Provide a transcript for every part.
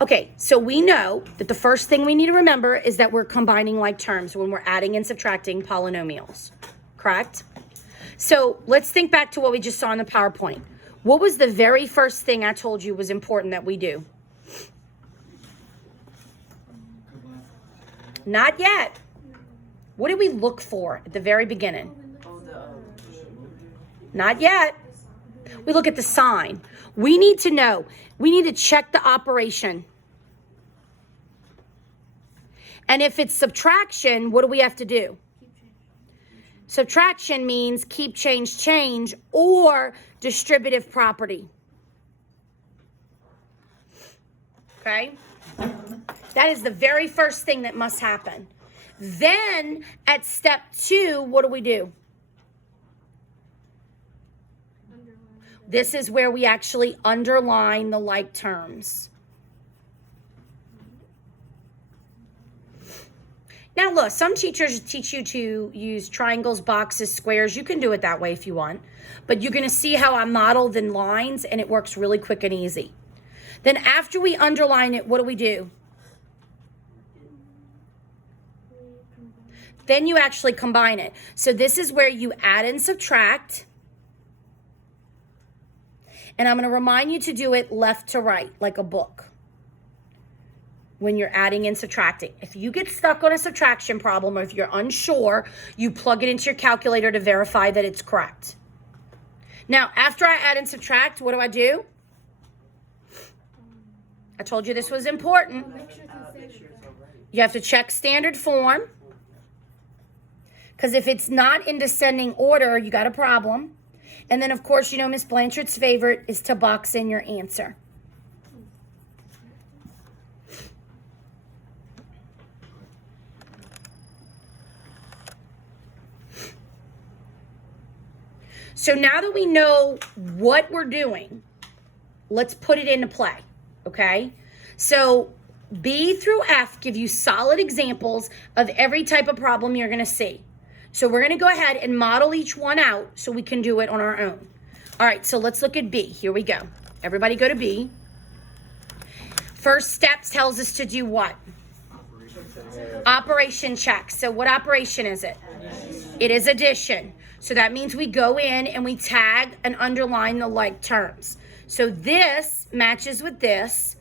Okay, so we know that the first thing we need to remember is that we're combining like terms when we're adding and subtracting polynomials, correct? So let's think back to what we just saw in the PowerPoint. What was the very first thing I told you was important that we do? Not yet. What did we look for at the very beginning? Not yet. We look at the sign. We need to know. We need to check the operation. And if it's subtraction, what do we have to do? Subtraction means keep, change, or distributive property. Okay? That is the very first thing that must happen. Then at step 2, what do we do? This is where we actually underline the like terms. Now look, some teachers teach you to use triangles, boxes, squares. You can do it that way if you want. But you're going to see how I modeled in lines, and it works really quick and easy. Then after we underline it, what do? Then you actually combine it. So this is where you add and subtract. And I'm going to remind you to do it left to right, like a book, when you're adding and subtracting. If you get stuck on a subtraction problem, or if you're unsure, you plug it into your calculator to verify that it's correct. Now, after I add and subtract, what do? I told you this was important. You have to check standard form. Because if it's not in descending order, you got a problem. And then, of course, you know Miss Blanchard's favorite is to box in your answer. So now that we know what we're doing, let's put it into play, okay? So B through F give you solid examples of every type of problem you're going to see. So we're going to go ahead and model each one out so we can do it on our own. All right, so let's look at B. Here we go. Everybody go to B. First steps tells us to do what? Operation check. So what operation is it? It is addition. So that means we go in and we tag and underline the like terms. So this matches with this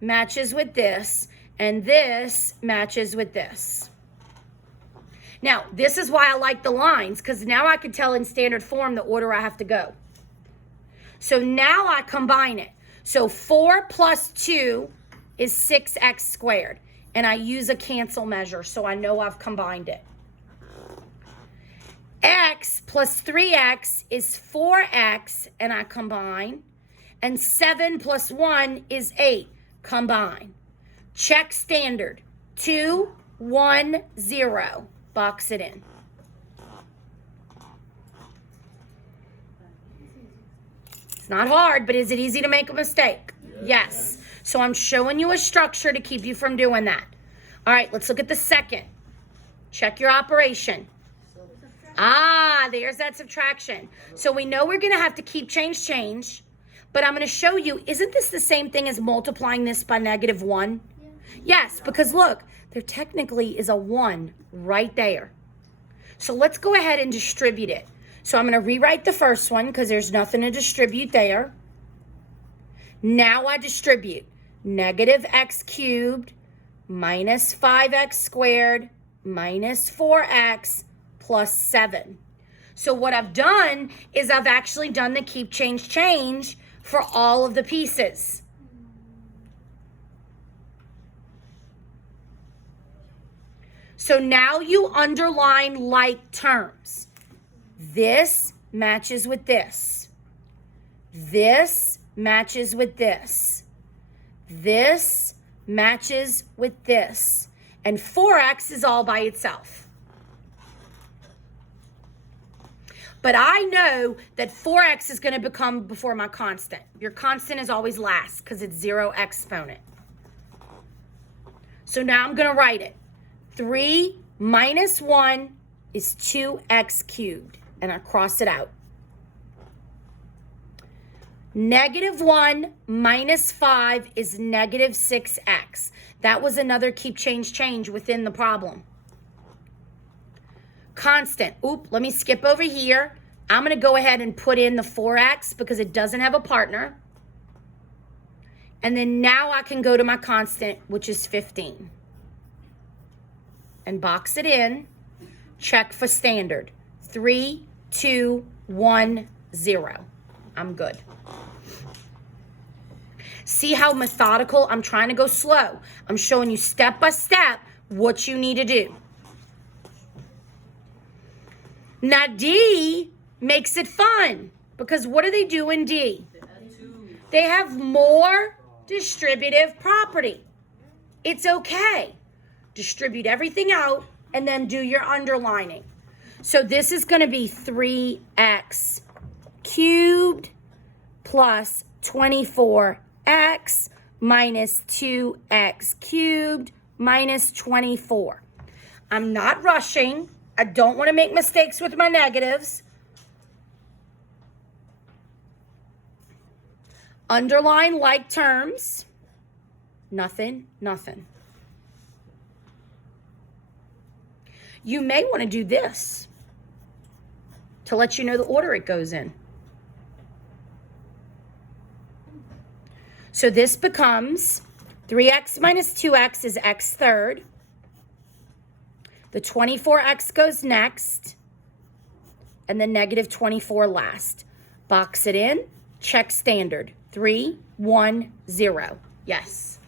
matches with this, and this matches with this. Now, this is why I like the lines, because now I can tell in standard form the order I have to go. So now I combine it. So 4 plus 2 is 6x squared. And I use a cancel measure, so I know I've combined it. X plus 3x is 4x, and I combine. And 7 plus 1 is 8. Combine. Check standard. 2, 1, 0. Box it in. It's not hard, but is it easy to make a mistake? Yes. So I'm showing you a structure to keep you from doing that. All right, let's look at the second. Check your operation. There's that subtraction. So we know we're going to have to keep, change. But I'm going to show you, isn't this the same thing as multiplying this by -1? Yes, because look, there technically is a 1 right there. So let's go ahead and distribute it. So I'm going to rewrite the first one because there's nothing to distribute there. Now I distribute -x cubed minus 5x squared minus 4x plus 7. So what I've done is I've actually done the keep, change for all of the pieces. So now you underline like terms. This matches with this. This matches with this. This matches with this. And 4x is all by itself. But I know that 4x is going to become before my constant. Your constant is always last because it's 0 exponent. So now I'm going to write it. 3 minus 1 is 2x cubed. And I cross it out. Negative 1 minus 5 is negative 6x. That was another keep, change within the problem. Constant. Oop, let me skip over here. I'm going to go ahead and put in the 4x because it doesn't have a partner. And then now I can go to my constant, which is 15. And box it in. Check for standard. 3, 2, 1, 0. I'm good. See how methodical? I'm trying to go slow. I'm showing you step by step what you need to do. Now D makes it fun because what do they do in D? They have more distributive property. It's okay. Distribute everything out and then do your underlining. So this is going to be 3x cubed plus 24x minus 2x cubed minus 24. I'm not rushing. I don't want to make mistakes with my negatives. Underline like terms. Nothing, nothing. You may want to do this to let you know the order it goes in. So this becomes 3x minus 2x is x third. The 24x goes next. And the negative 24 last. Box it in. Check standard. 3, 1, 0. Yes.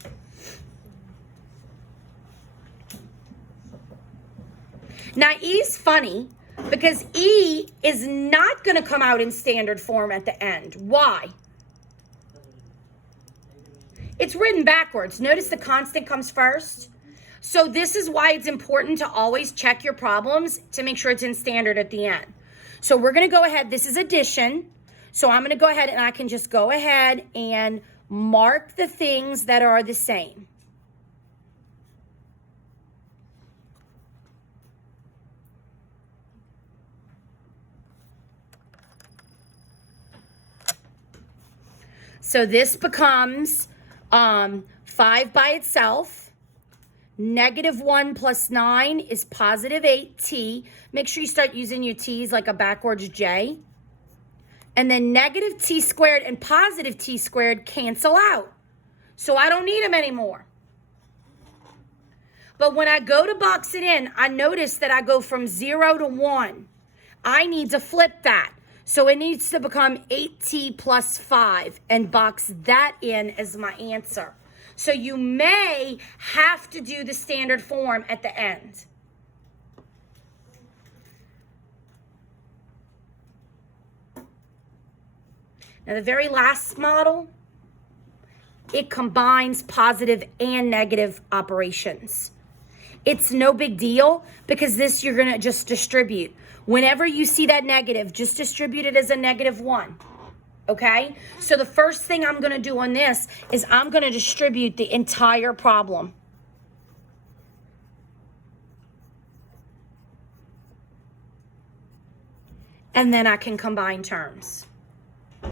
Now E's funny because E is not going to come out in standard form at the end. Why? It's written backwards. Notice the constant comes first. So this is why it's important to always check your problems to make sure it's in standard at the end. So we're going to go ahead. This is addition. So I'm going to go ahead and I can just go ahead and mark the things that are the same. So this becomes 5 by itself. Negative 1 plus 9 is positive 8t. Make sure you start using your t's like a backwards j. And then negative t squared and positive t squared cancel out. So I don't need them anymore. But when I go to box it in, I notice that I go from 0 to 1. I need to flip that. So it needs to become 8t plus 5 and box that in as my answer. So you may have to do the standard form at the end. Now the very last model, it combines positive and negative operations. It's no big deal because this you're going to just distribute. Whenever you see that negative, just distribute it as a negative 1. Okay? So the first thing I'm going to do on this is I'm going to distribute the entire problem. And then I can combine terms.